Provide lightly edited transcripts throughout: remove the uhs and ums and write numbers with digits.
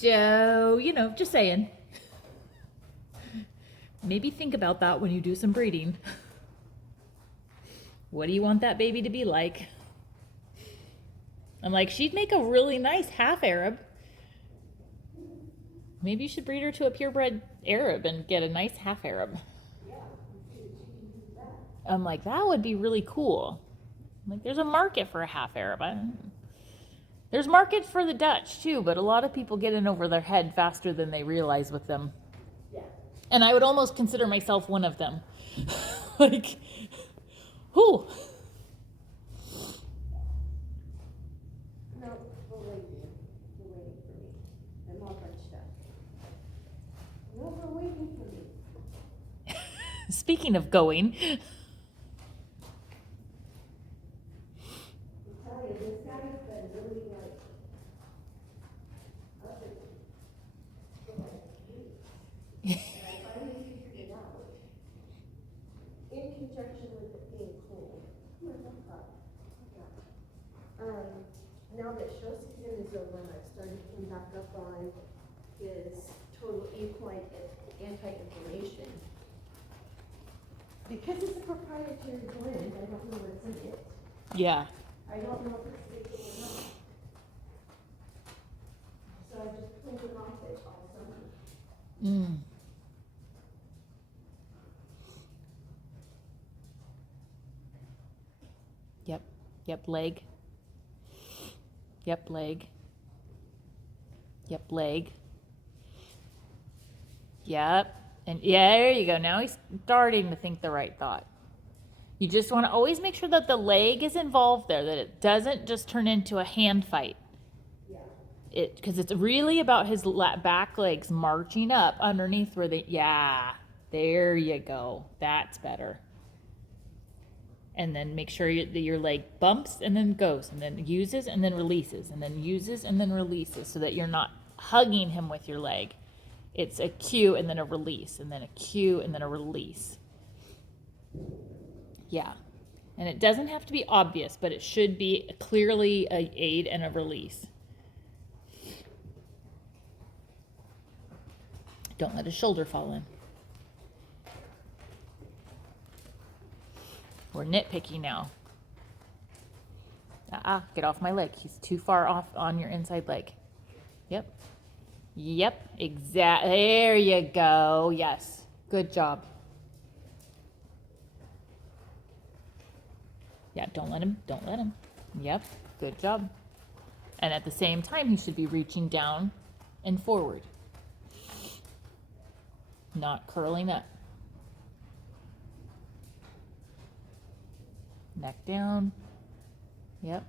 So, just saying. Maybe think about that when you do some breeding. What do you want that baby to be like? I'm like, she'd make a really nice half Arab. Maybe you should breed her to a purebred Arab and get a nice half Arab. I'm like, that would be really cool. I'm like, there's a market for a half Arab. There's market for the Dutch too, but a lot of people get in over their head faster than they realize with them. Yeah. And I would almost consider myself one of them. Like, whew. No, we're waiting. We're waiting for me. I'm all bunched up. No, we're waiting for me. Speaking of going, I tell you, this guy has been really like, up and, for like weeks. And I finally figured it out. In conjunction with it being cold. Come on, look up. Now that show season is over and I've started him back up on his total equine anti-inflammation. Because it's a proprietary blend, I don't know what's in it. yeah. I don't know if it's legal or not. So I just cleaned it off it all summer. Mm. Yep, leg. Yep, leg. Yep, leg. Yep. And yeah, there you go. Now he's starting to think the right thought. You just want to always make sure that the leg is involved there, that it doesn't just turn into a hand fight. Yeah. Because it's really about his back legs marching up underneath where yeah, there you go. That's better. And then make sure your leg bumps and then goes and then uses and then releases and then uses and then releases so that you're not hugging him with your leg. It's a cue and then a release and then a cue and then a release. Yeah. And it doesn't have to be obvious, but it should be clearly an aid and a release. Don't let his shoulder fall in. We're nitpicky now. Get off my leg. He's too far off on your inside leg. Yep. Yep, exactly. There you go. Yes. Good job. Yeah, don't let him. Don't let him. Yep, good job. And at the same time, he should be reaching down and forward, not curling up. Neck down. Yep.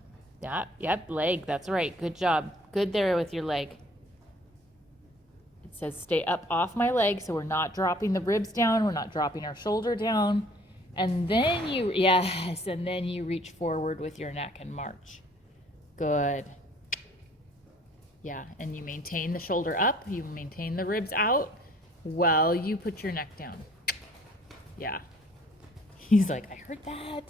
Yep, leg. That's right. Good job. Good there with your leg. It says stay up off my leg, so we're not dropping the ribs down. We're not dropping our shoulder down. And then and then you reach forward with your neck and march. Good. Yeah, and you maintain the shoulder up. You maintain the ribs out while you put your neck down. Yeah. He's like, I heard that.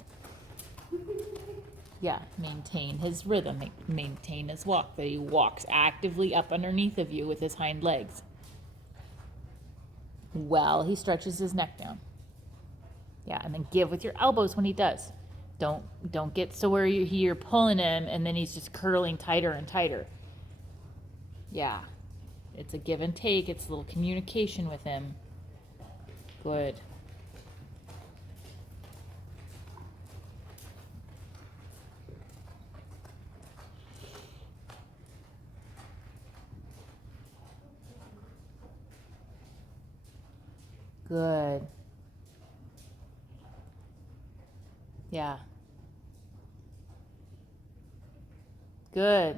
Yeah, maintain his rhythm, maintain his walk, that he walks actively up underneath of you with his hind legs. Well, he stretches his neck down. Yeah, and then give with your elbows when he does. Don't get so where you're pulling him and then he's just curling tighter and tighter. Yeah, it's a give and take. It's a little communication with him. Good. Good. Yeah. Good.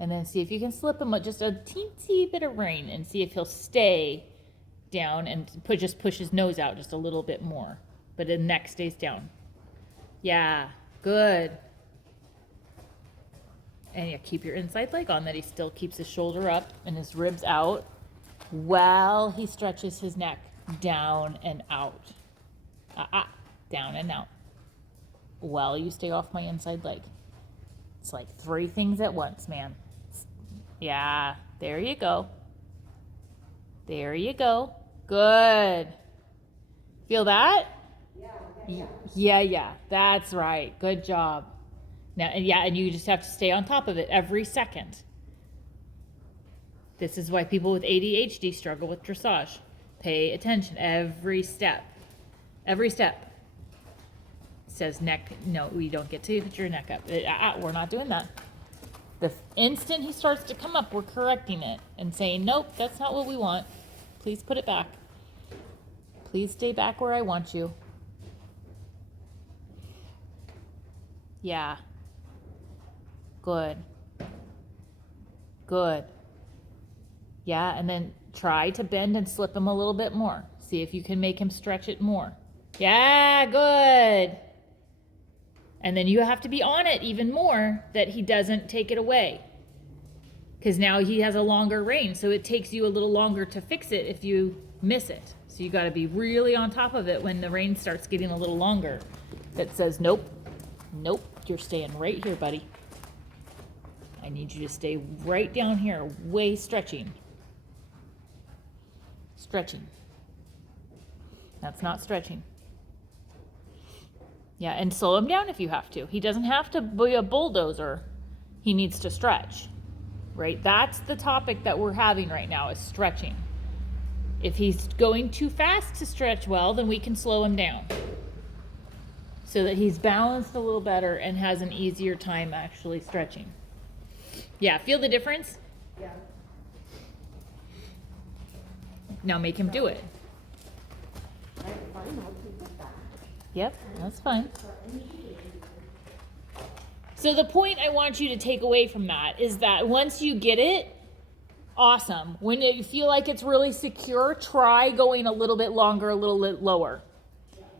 And then see if you can slip him just a teensy bit of rein and see if he'll stay down and just push his nose out just a little bit more. But the neck stays down. Yeah. Good. And yeah, keep your inside leg on that he still keeps his shoulder up and his ribs out while he stretches his neck down and out. Down and out. While you stay off my inside leg. It's like 3 things at once, man. Yeah, There you go. There you go. Good. Feel that? Yeah. That's right. Good job. Now, and you just have to stay on top of it every second. This is why people with ADHD struggle with dressage. Pay attention every step. Every step. It says neck. No, we don't get to put your neck up. We're not doing that. The instant he starts to come up, we're correcting it and saying, nope, that's not what we want. Please put it back. Please stay back where I want you. Yeah. Good. Good. Yeah, and then try to bend and slip him a little bit more. See if you can make him stretch it more. Yeah, good. And then you have to be on it even more that he doesn't take it away. Because now he has a longer range, so it takes you a little longer to fix it if you miss it. So you got to be really on top of it when the range starts getting a little longer. That says, nope, you're staying right here, buddy. I need you to stay right down here, way stretching. Stretching. That's not stretching. Yeah, and slow him down if you have to. He doesn't have to be a bulldozer. He needs to stretch, right? That's the topic that we're having right now is stretching. If he's going too fast to stretch well, then we can slow him down so that he's balanced a little better and has an easier time actually stretching. Yeah, feel the difference? Yeah. Now make him do it. Fine, I'll keep it back. Yep, that's fine. So the point I want you to take away from that is that once you get it, awesome. When you feel like it's really secure, try going a little bit longer, a little bit lower.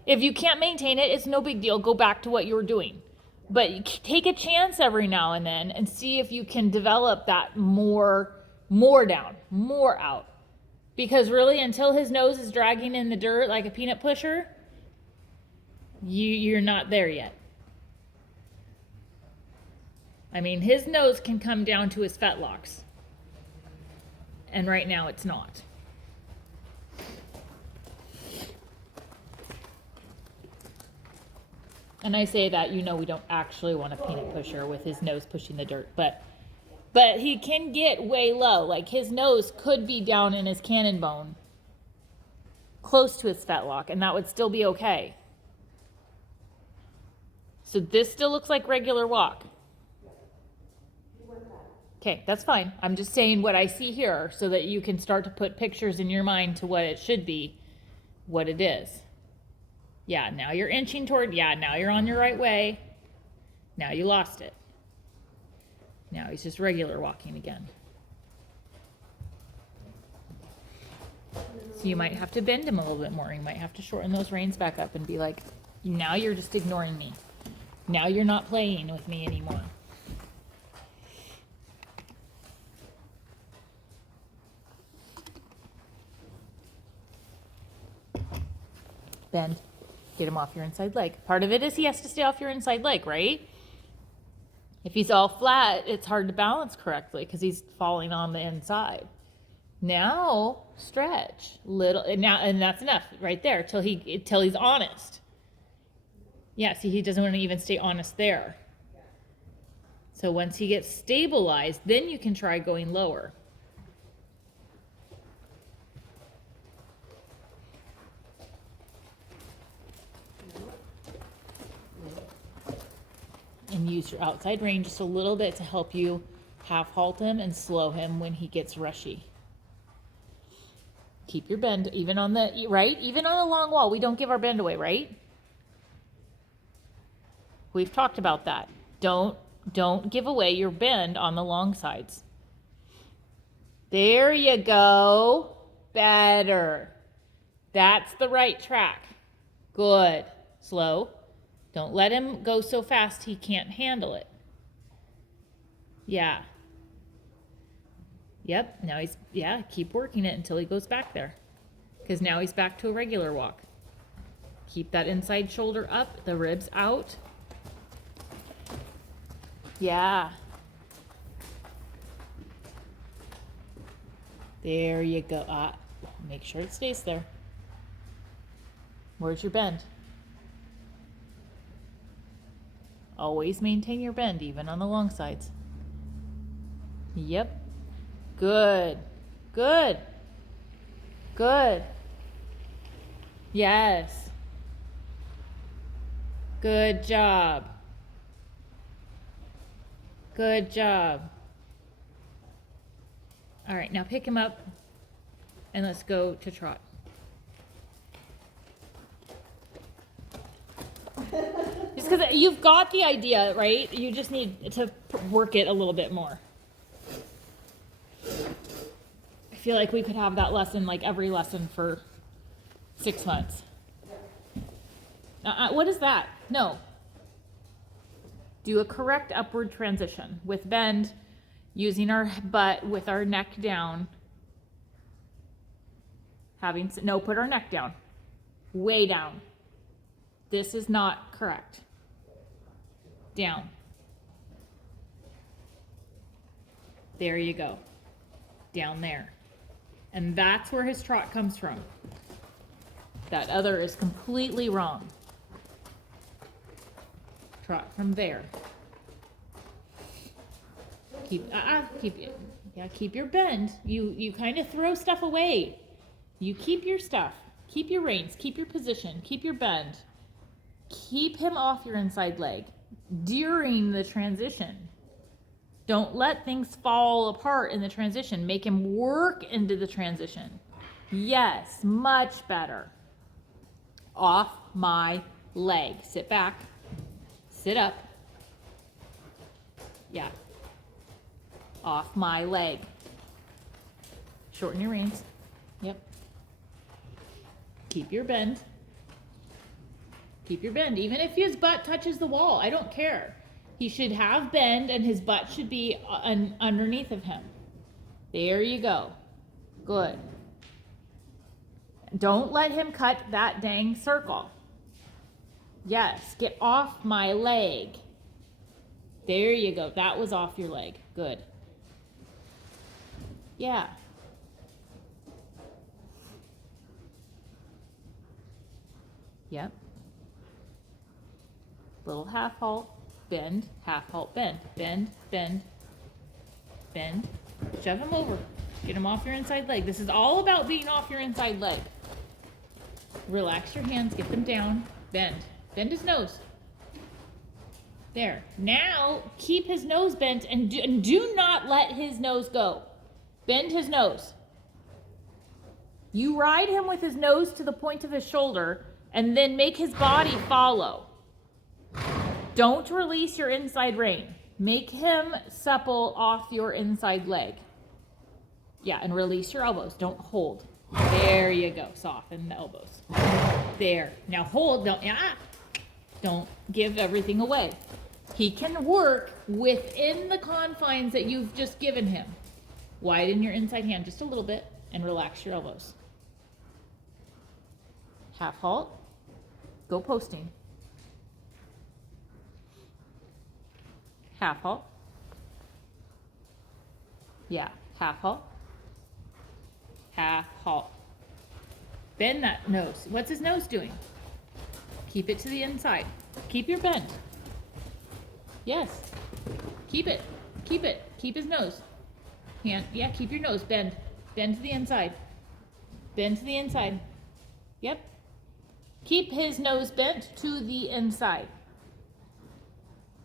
If you can't maintain it, it's no big deal. Go back to what you were doing. But take a chance every now and then and see if you can develop that more down, more out. Because really, until his nose is dragging in the dirt like a peanut pusher, you're not there yet. I mean, his nose can come down to his fetlocks. And right now it's not. And I say that, we don't actually want a peanut pusher with his nose pushing the dirt, but he can get way low. Like his nose could be down in his cannon bone, close to his fetlock, and that would still be okay. So this still looks like regular walk. Okay, that's fine. I'm just saying what I see here so that you can start to put pictures in your mind to what it should be, what it is. Yeah, now you're inching toward, now you're on your right way. Now you lost it. Now he's just regular walking again. So you might have to bend him a little bit more. You might have to shorten those reins back up and be like, now you're just ignoring me. Now you're not playing with me anymore. Bend. Get him off your inside leg. Part of it is he has to stay off your inside leg, right? If he's all flat, it's hard to balance correctly because he's falling on the inside. Now stretch little, and that's enough right there till he's honest. Yeah, see, he doesn't want to even stay honest there. So once he gets stabilized, then you can try going lower. And use your outside range just a little bit to help you half halt him and slow him when he gets rushy. Keep your bend even on the, right? Even on a long wall, we don't give our bend away, right? We've talked about that. Don't give away your bend on the long sides. There you go. Better. That's the right track. Good. Slow. Don't let him go so fast he can't handle it. Yeah. Yep. Now keep working it until he goes back there. Because now he's back to a regular walk. Keep that inside shoulder up, the ribs out. Yeah. There you go. Make sure it stays there. Where's your bend? Always maintain your bend, even on the long sides. Yep. Good. Good. Good. Yes. Good job. Good job. All right, now pick him up and let's go to trot. Just because you've got the idea, right? You just need to work it a little bit more. I feel like we could have that lesson like every lesson for 6 months. What is that? No. Do a correct upward transition with bend, using our butt with our neck down. Put our neck down. Way down. This is not correct. Down. There you go. Down there. And that's where his trot comes from. That other is completely wrong. Trot from there. Keep your bend. You kind of throw stuff away. You keep your stuff. Keep your reins. Keep your position. Keep your bend. Keep him off your inside leg during the transition. Don't let things fall apart in the transition. Make him work into the transition. Yes, much better. Off my leg. Sit back. Sit up. Yeah. Off my leg. Shorten your reins. Yep. Keep your bend. Keep your bend. Even if his butt touches the wall, I don't care. He should have bend and his butt should be underneath of him. There you go. Good. Don't let him cut that dang circle. Yes, get off my leg. There you go. That was off your leg. Good. Yeah. Yep. Little half halt, bend, half halt, bend, bend, bend, bend. Shove him over. Get him off your inside leg. This is all about being off your inside leg. Relax your hands, get them down, bend. Bend his nose. There. Now, keep his nose bent and do not let his nose go. Bend his nose. You ride him with his nose to the point of his shoulder and then make his body follow. Don't release your inside rein. Make him supple off your inside leg. Yeah, and release your elbows. Don't hold. There you go. Soften the elbows. There. Now hold. Don't give everything away. He can work within the confines that you've just given him. Widen your inside hand just a little bit and relax your elbows. Half halt. Go posting. Half halt. Yeah, half halt. Half halt. Bend that nose. What's his nose doing? Keep it to the inside. Keep your bend. Yes. Keep it. Keep it. Keep his nose. Hand. Yeah, keep your nose. Bend. Bend to the inside. Bend to the inside. Yep. Keep his nose bent to the inside.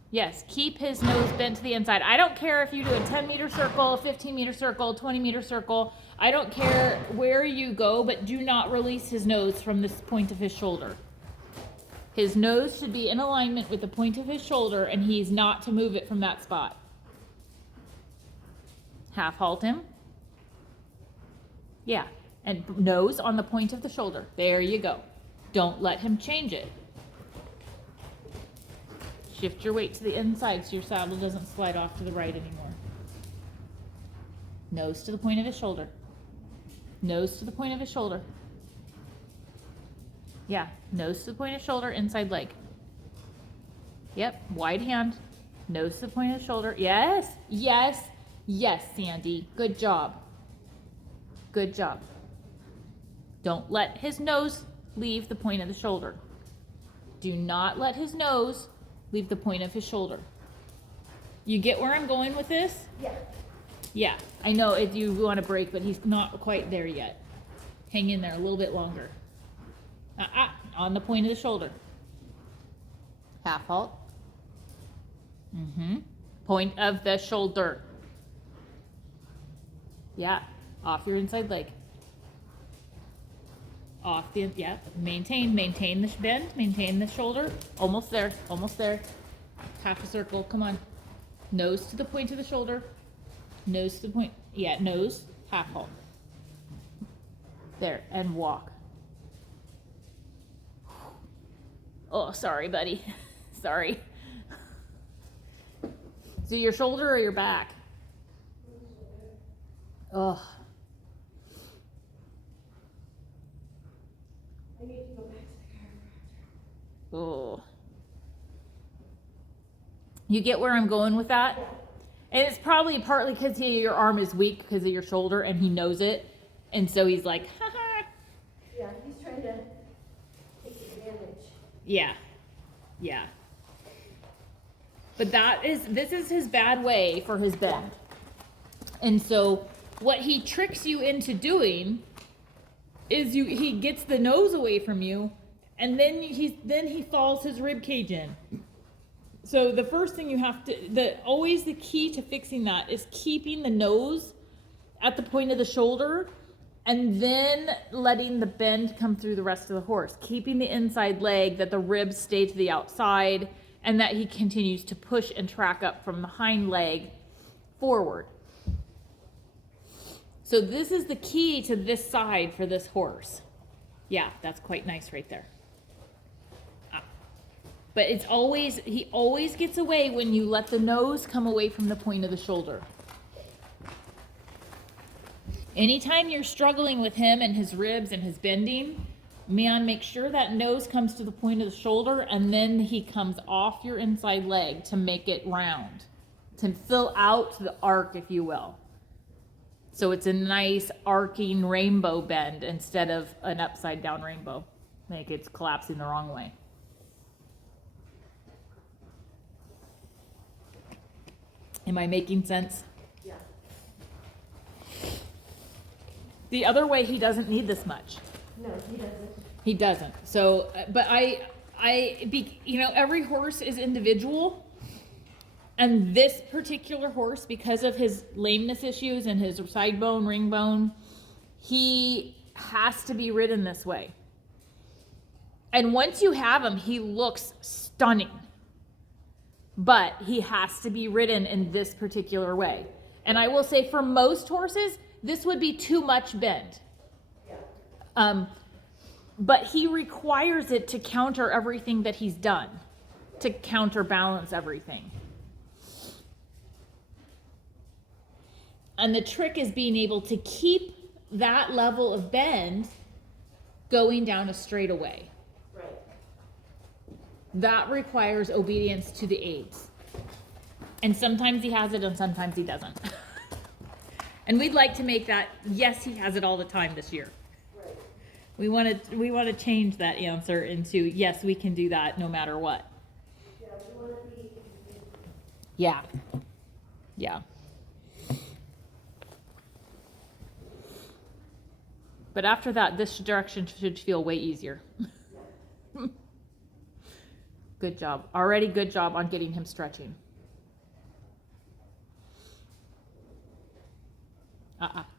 Yes, keep his nose bent to the inside. I don't care if you do a 10-meter circle, a 15-meter circle, 20-meter circle. I don't care where you go, but do not release his nose from this point of his shoulder. His nose should be in alignment with the point of his shoulder, and he's not to move it from that spot. Half halt him. Yeah, and nose on the point of the shoulder. There you go. Don't let him change it. Shift your weight to the inside so your saddle doesn't slide off to the right anymore. Nose to the point of his shoulder. Nose to the point of his shoulder. Yeah, nose to the point of shoulder, inside leg. Yep, wide hand. Nose to the point of the shoulder. Yes, yes, yes, Sandy. Good job. Good job. Don't let his nose leave the point of the shoulder. Do not let his nose leave the point of his shoulder. You get where I'm going with this? Yeah. Yeah, I know if you want to break, but he's not quite there yet. Hang in there a little bit longer. On the point of the shoulder. Half halt. Point of the shoulder. Yeah, off your inside leg. Off the, yeah, maintain the bend, maintain the shoulder. Almost there, almost there. Half a circle, come on. Nose to the point of the shoulder. Nose to the point, yeah, nose, half halt. There, and walk. Oh, sorry, buddy. Sorry. So your shoulder or your back? Ugh. I need to go back to the chiropractor. Oh. You get where I'm going with that? Yeah. And it's probably partly because your arm is weak because of your shoulder and he knows it. And so he's like, ha ha. Yeah, he's trying to take advantage. Yeah. Yeah. But this is his bad way for his bend. And so what he tricks you into doing is he gets the nose away from you and then he falls his rib cage in. So the first thing you have to, always the key to fixing that is keeping the nose at the point of the shoulder and then letting the bend come through the rest of the horse. Keeping the inside leg, that the ribs stay to the outside and that he continues to push and track up from the hind leg forward. So this is the key to this side for this horse. Yeah, that's quite nice right there. But he always gets away when you let the nose come away from the point of the shoulder. Anytime you're struggling with him and his ribs and his bending, man, make sure that nose comes to the point of the shoulder and then he comes off your inside leg to make it round, to fill out the arc, if you will. So it's a nice arcing rainbow bend instead of an upside down rainbow. Like it's collapsing the wrong way. Am I making sense? Yeah. The other way, he doesn't need this much. No, he doesn't. He doesn't. So, but every horse is individual. And this particular horse, because of his lameness issues and his side bone, ring bone, he has to be ridden this way. And once you have him, he looks stunning. But he has to be ridden in this particular way. And I will say for most horses, this would be too much bend. Yeah. But he requires it to counter everything that he's done, to counterbalance everything. And the trick is being able to keep that level of bend going down a straightaway. Right. That requires obedience to the aids. And sometimes he has it and sometimes he doesn't. And we'd like to make that, yes, he has it all the time this year. Right. We want to change that answer into, yes, we can do that no matter what. Yeah, we want to be. Yeah. Yeah. But after that, this direction should feel way easier. Good job. Already good job on getting him stretching.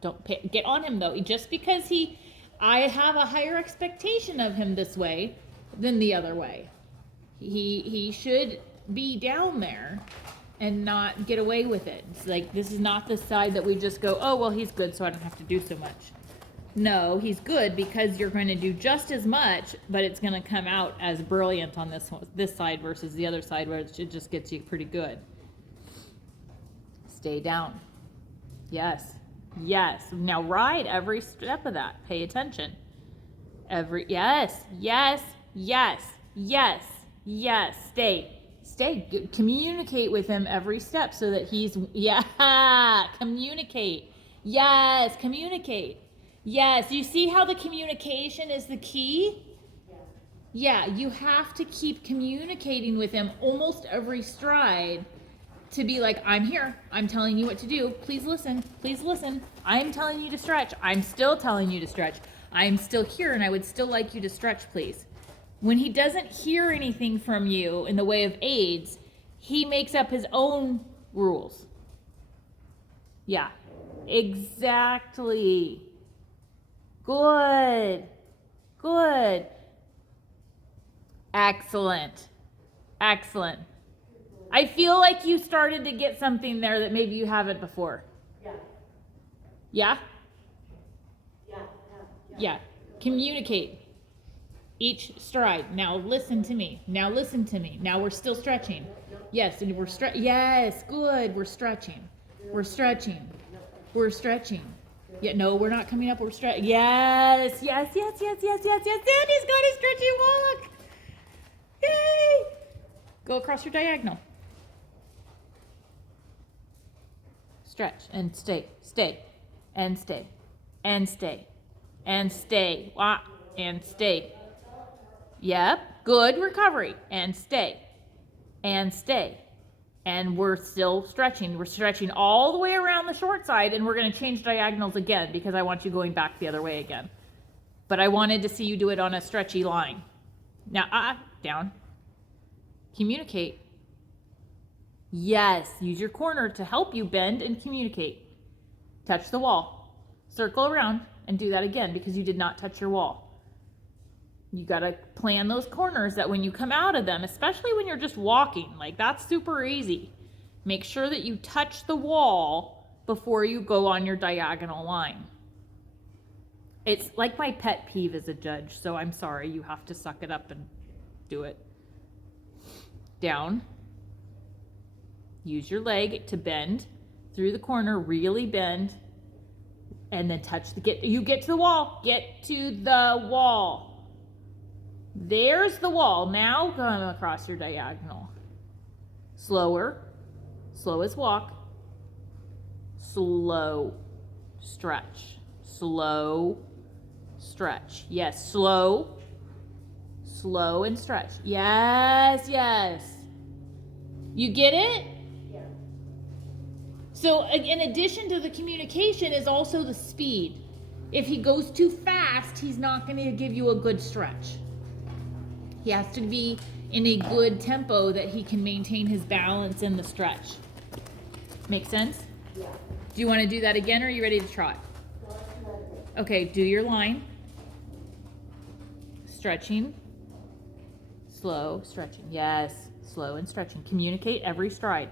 Don't get on him though. Just because I have a higher expectation of him this way than the other way. He should be down there and not get away with it. It's like, this is not the side that we just go, oh, well, he's good, so I don't have to do so much. No, he's good because you're going to do just as much, but it's going to come out as brilliant on this side versus the other side where it just gets you pretty good. Stay down. Yes. Yes. Now ride every step of that. Pay attention. Yes. Stay. Communicate with him every step so that communicate. Yes, communicate. Yes, you see how the communication is the key? Yeah. Yeah, you have to keep communicating with him almost every stride to be like, I'm here. I'm telling you what to do. Please listen. Please listen. I'm telling you to stretch. I'm still telling you to stretch. I'm still here and I would still like you to stretch, please. When he doesn't hear anything from you in the way of aids, he makes up his own rules. Yeah, exactly. Good. Good. Excellent. Excellent. I feel like you started to get something there that maybe you haven't before. Yeah. Yeah? Yeah. Yeah. Communicate. Each stride. Now listen to me. Now listen to me. Now we're still stretching. Yes, and we're yes, good. We're stretching. We're stretching. We're stretching. Yeah, no, we're not coming up. We're stretching. Yes, yes, yes, yes, yes, yes, yes. Sandy's got a stretchy walk. Yay! Go across your diagonal. Stretch and stay, stay, and stay, and stay, and stay, and stay. Yep, good recovery, and stay, and stay. And we're still stretching. We're stretching all the way around the short side, and we're going to change diagonals again because I want you going back the other way again. But I wanted to see you do it on a stretchy line. Now, down. Communicate. Yes, use your corner to help you bend and communicate. Touch the wall. Circle around and do that again because you did not touch your wall. You got to plan those corners that when you come out of them, especially when you're just walking, like that's super easy. Make sure that you touch the wall before you go on your diagonal line. It's like my pet peeve as a judge, so I'm sorry, you have to suck it up and do it. Down. Use your leg to bend through the corner, really bend, and then touch you get to the wall. Get to the wall. There's the wall. Now come across your diagonal. Slower. Slow as walk. Slow. Stretch. Slow. Stretch. Yes, slow. Slow and stretch. Yes, yes. You get it? Yeah. So in addition to the communication is also the speed. If he goes too fast, he's not going to give you a good stretch. He has to be in a good tempo that he can maintain his balance in the stretch. Make sense? Yeah. Do you want to do that again or are you ready to trot? No, that's not it. Okay, do your line. Stretching. Slow, stretching. Yes, slow and stretching. Communicate every stride.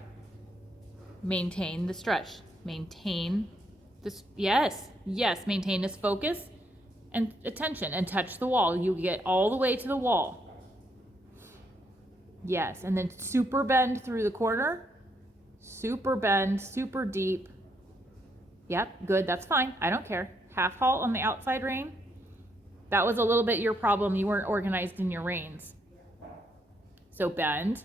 Maintain the stretch. Maintain this. Yes, yes. Maintain this focus and attention and touch the wall. You get all the way to the wall. Yes, and then super bend through the corner. Super bend, super deep. Yep, good. That's fine. I don't care. Half halt on the outside rein. That was a little bit your problem. You weren't organized in your reins. So bend,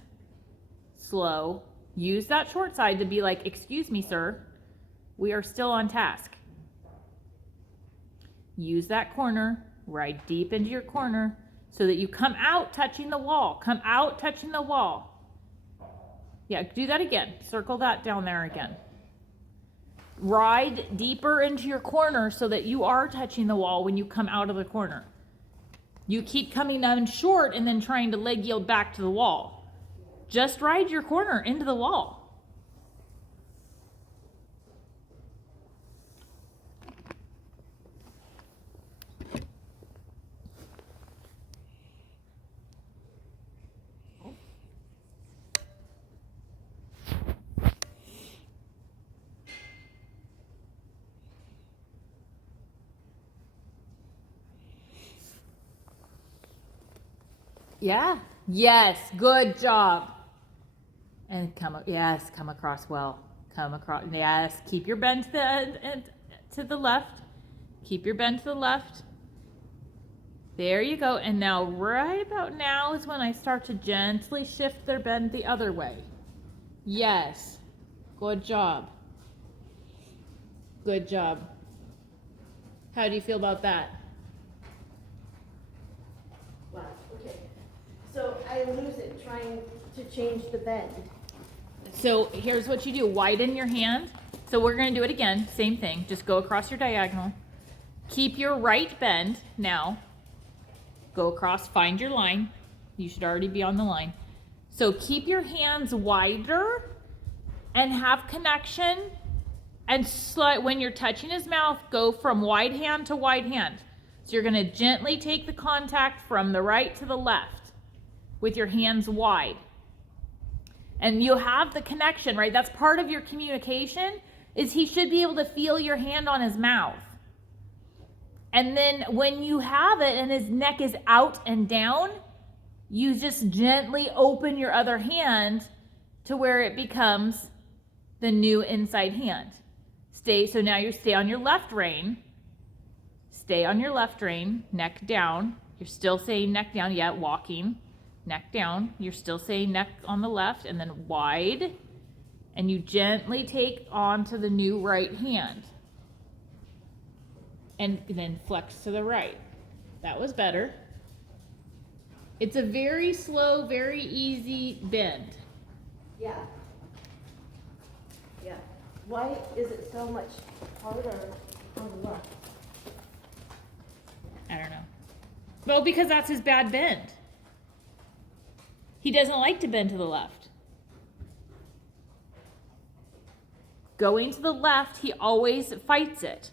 slow. Use that short side to be like, excuse me, sir. We are still on task. Use that corner, ride deep into your corner so that you come out touching the wall. Come out touching the wall. Yeah, do that again. Circle that down there again. Ride deeper into your corner so that you are touching the wall when you come out of the corner. You keep coming down short and then trying to leg yield back to the wall. Just ride your corner into the wall. Yeah. Yes. Good job. And come across well. Come across. Yes. Keep your bend to the left. Keep your bend to the left. There you go. And now, right about now is when I start to gently shift their bend the other way. Yes. Good job. Good job. How do you feel about that? Wow, okay. So I lose it trying to change the bend. So here's what you do. Widen your hand. So we're going to do it again. Same thing. Just go across your diagonal. Keep your right bend now. Go across, find your line. You should already be on the line. So keep your hands wider and have connection. And when you're touching his mouth, go from wide hand to wide hand. So you're going to gently take the contact from the right to the left with your hands wide. And you have the connection, right? That's part of your communication, is he should be able to feel your hand on his mouth. And then when you have it and his neck is out and down, you just gently open your other hand to where it becomes the new inside hand. So now you stay on your left rein. Stay on your left rein, neck down. You're still saying neck down, yeah, walking. Neck down. You're still saying neck on the left, and then wide. And you gently take onto the new right hand. And then flex to the right. That was better. It's a very slow, very easy bend. Yeah. Yeah. Why is it so much harder on the left? I don't know. Well, because that's his bad bend. He doesn't like to bend to the left. Going to the left, he always fights it.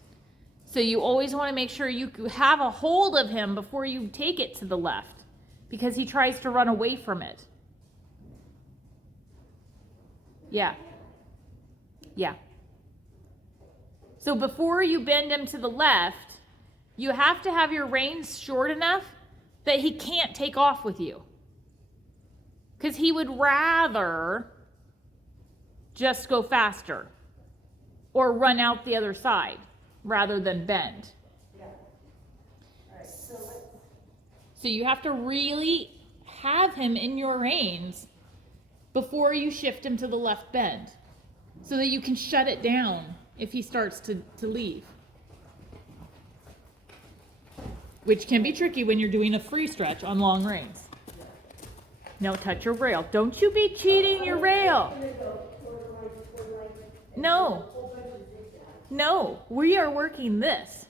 So you always want to make sure you have a hold of him before you take it to the left, because he tries to run away from it. Yeah. Yeah. So before you bend him to the left, you have to have your reins short enough that he can't take off with you. Because he would rather just go faster or run out the other side rather than bend. Yeah. All right, So you have to really have him in your reins before you shift him to the left bend so that you can shut it down if he starts to leave. Which can be tricky when you're doing a free stretch on long reins. Now touch your rail. Don't you be cheating your rail. No. No, we are working this.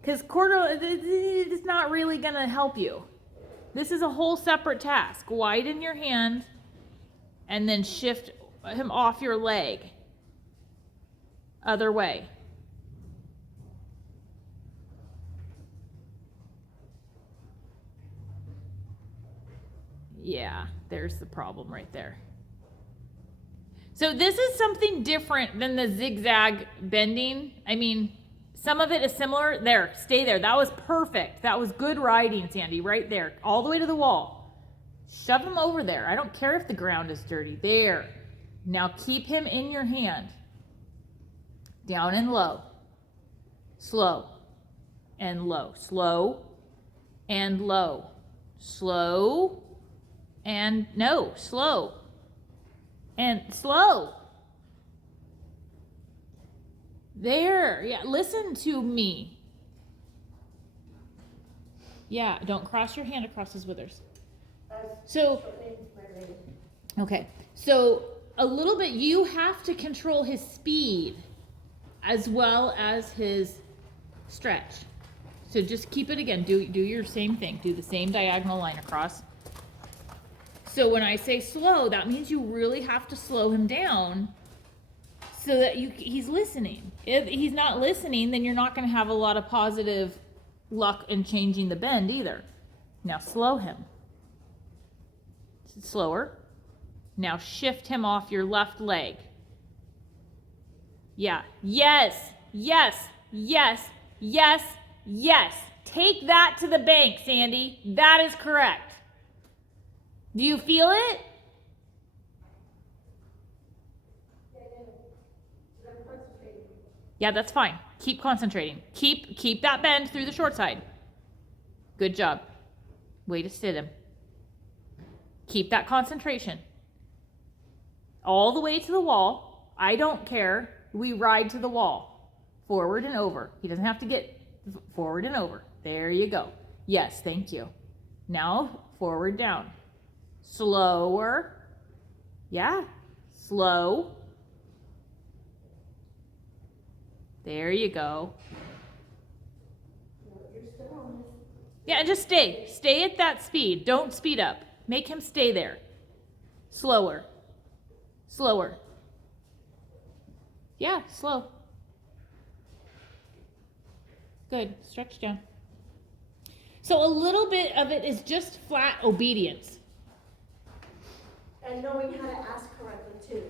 Because corduroy is not really going to help you. This is a whole separate task. Widen your hand and then shift him off your leg. Other way. Yeah, there's the problem right there. So this is something different than the zigzag bending. I mean, some of it is similar. There, stay there. That was perfect. That was good riding, Sandy, right there. All the way to the wall. Shove him over there. I don't care if the ground is dirty. There. Now keep him in your hand. Down and low. Slow and low. Slow and low. Slow and no. Slow and slow. There. Yeah, listen to me. Yeah, don't cross your hand across his withers. So, okay. So, a little bit, you have to control his speed as well as his stretch. So just keep it again. Do your same thing. Do the same diagonal line across. So when I say slow, that means you really have to slow him down so that he's listening. If he's not listening, then you're not going to have a lot of positive luck in changing the bend either. Now slow him. Slower. Now shift him off your left leg. Yeah. Yes. Yes. Yes. Yes. Yes. Take that to the bank, Sandy. That is correct. Do you feel it? Yeah, that's fine. Keep concentrating. Keep that bend through the short side. Good job. Way to sit him. Keep that concentration. All the way to the wall. I don't care. We ride to the wall. Forward and over. He doesn't have to get forward and over. There you go. Yes, thank you. Now, forward, down. Slower. Yeah, slow. There you go. No, you're still on this. Yeah, and just stay. Stay at that speed. Don't speed up. Make him stay there. Slower. Slower. Yeah, slow. Good. Stretch down. So a little bit of it is just flat obedience. And knowing how to ask correctly too.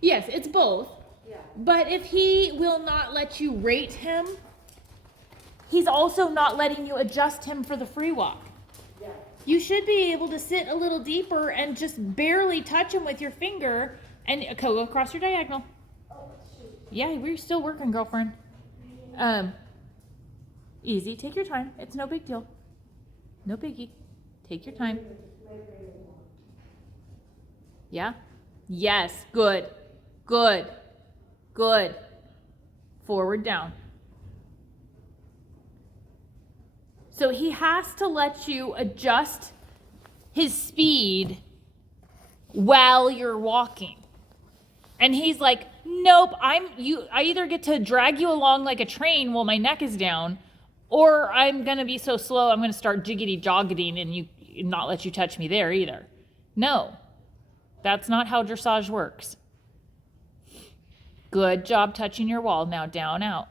Yes, it's both. Yeah. But if he will not let you rate him, he's also not letting you adjust him for the free walk. Yeah. You should be able to sit a little deeper and just barely touch him with your finger and go across your diagonal. Oh, shoot. Yeah, we're still working, girlfriend. Easy. Take your time. It's no big deal. No biggie. Take your time. Yeah? Yes. Good. Good. Good. Forward, down. So he has to let you adjust his speed while you're walking. And he's like, nope, I either get to drag you along like a train while my neck is down, or I'm going to be so slow I'm going to start jiggity jogging and not let you touch me there either. No. That's not how dressage works. Good job touching your wall. Now down, out.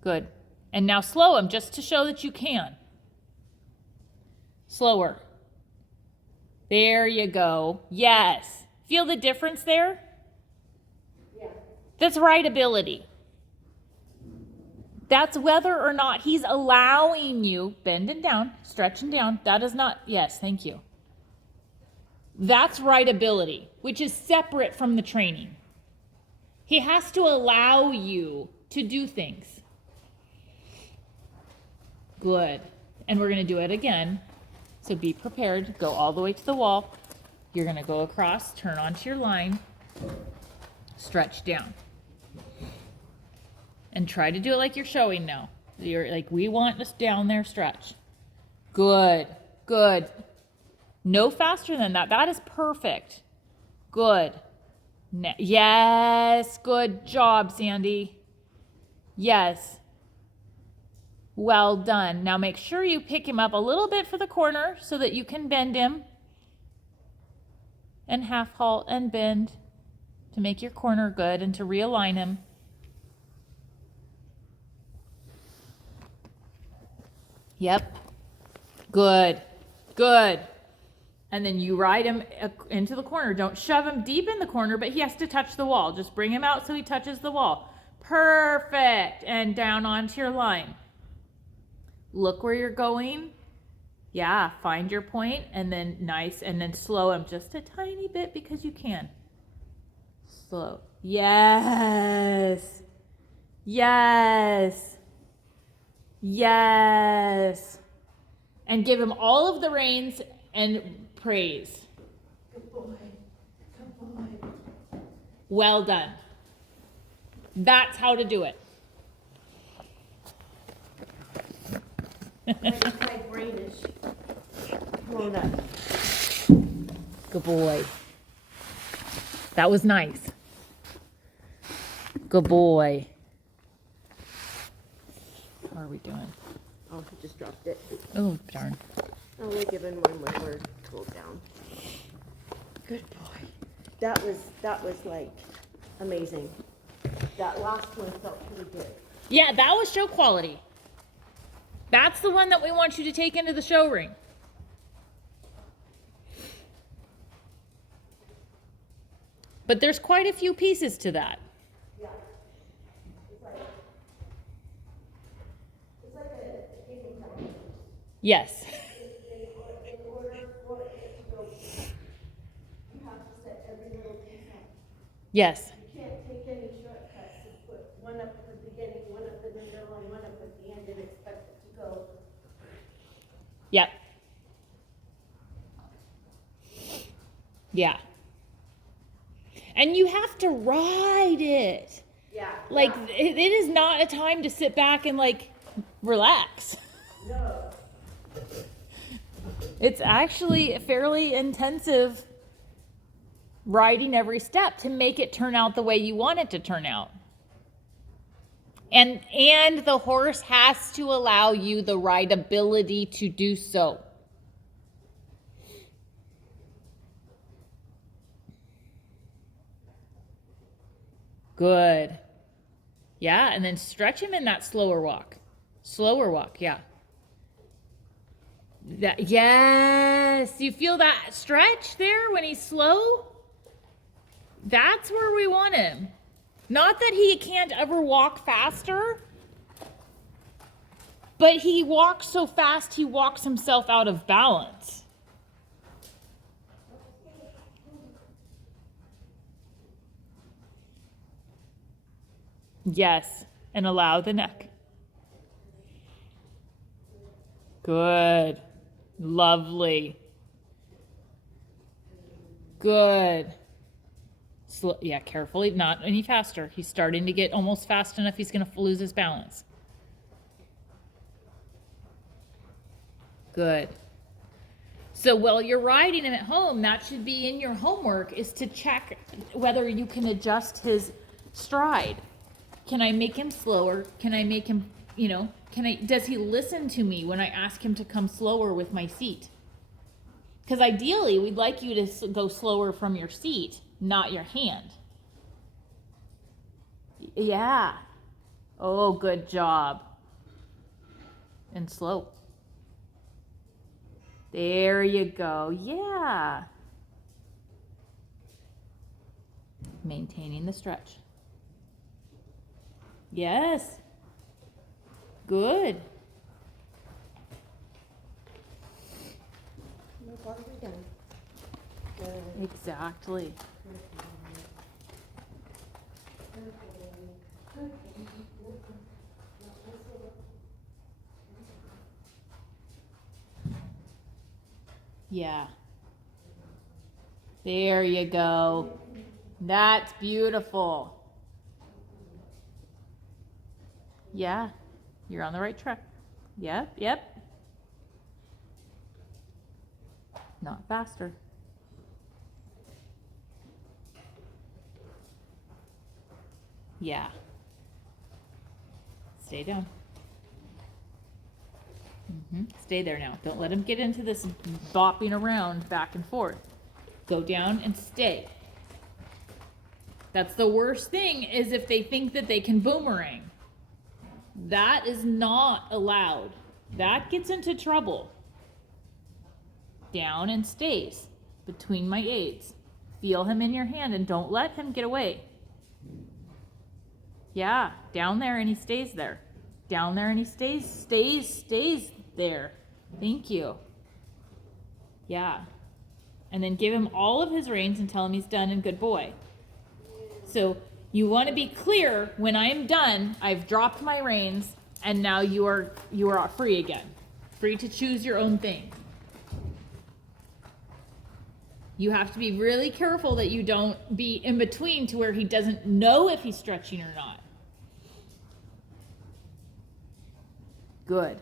Good. And now slow him just to show that you can. Slower. There you go. Yes. Feel the difference there? Yeah. That's rideability. That's whether or not he's allowing you, bending down, stretching down. That is not, yes, thank you. That's rideability, which is separate from the training. He has to allow you to do things. Good. And we're going to do it again. So be prepared. Go all the way to the wall. You're going to go across, turn onto your line, stretch down. And try to do it like you're showing now. You're like, we want this down there, stretch. Good. Good. No faster than that. That is perfect. Good. Yes. Good job, Sandy. Yes. Well done. Now make sure you pick him up a little bit for the corner so that you can bend him. And half halt and bend to make your corner good and to realign him. Yep. Good. Good. And then you ride him into the corner. Don't shove him deep in the corner, but he has to touch the wall. Just bring him out so he touches the wall. Perfect. And down onto your line. Look where you're going. Yeah, find your point and then nice. And then slow him just a tiny bit because you can. Slow. Yes. Yes. Yes. And give him all of the reins and praise. Good boy. Good boy. Well done. That's how to do it. My brain is blown up. Good boy. That was nice. Good boy. How are we doing? Oh, he just dropped it. Oh, darn. Only given one when we're pulled down. Good boy. That was like amazing. That last one felt pretty good. Yeah, that was show quality. That's the one that we want you to take into the show ring. But there's quite a few pieces to that. Yeah. It's like a game time. Yes. In order for it to go, you have to set every little piece up. Yes. You can't take any shortcuts and put one up at the beginning, one up in the middle, and one up at the end and expect it to go. Yep. Yeah. And you have to ride it. Yeah. Like, yeah. it is not a time to sit back and, like, relax. No. It's actually fairly intensive riding every step to make it turn out the way you want it to turn out. And the horse has to allow you the rideability to do so. Good. Yeah, and then stretch him in that slower walk. Slower walk, yeah. Yes, you feel that stretch there when he's slow? That's where we want him. Not that he can't ever walk faster, but he walks so fast he walks himself out of balance. Yes, and allow the neck. Good. Lovely. Good. Yeah, carefully, not any faster. He's starting to get almost fast enough he's going to lose his balance. Good. So while you're riding him at home, that should be in your homework, is to check whether you can adjust his stride. Can I make him slower? Can I make him, does he listen to me when I ask him to come slower with my seat? Because ideally, we'd like you to go slower from your seat, not your hand. Yeah. Oh, good job. And slow. There you go. Yeah. Maintaining the stretch. Yes. Good. What have we done? Good. Exactly. Yeah. There you go. That's beautiful. Yeah, you're on the right track. Yep, yep. Not faster. Yeah. Stay down. Stay there now. Don't let him get into this bopping around back and forth. Go down and stay. That's the worst thing, is if they think that they can boomerang. That is not allowed. That gets into trouble. Down and stays between my aids. Feel him in your hand and don't let him get away. Yeah, down there and he stays there. Down there and he stays there. Thank you. Yeah. And then give him all of his reins and tell him he's done and good boy. So you want to be clear, when I am done, I've dropped my reins and now you are free again. Free to choose your own thing. You have to be really careful that you don't be in between to where he doesn't know if he's stretching or not. Good.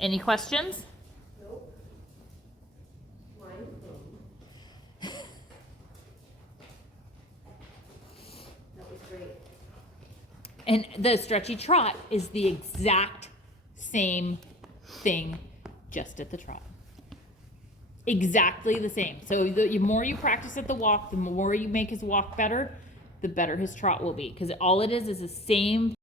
Any questions? Nope. That was great. And the stretchy trot is the exact same thing, just at the trot. Exactly the same. So the more you practice at the walk, the more you make his walk better, the better his trot will be. Because all it is the same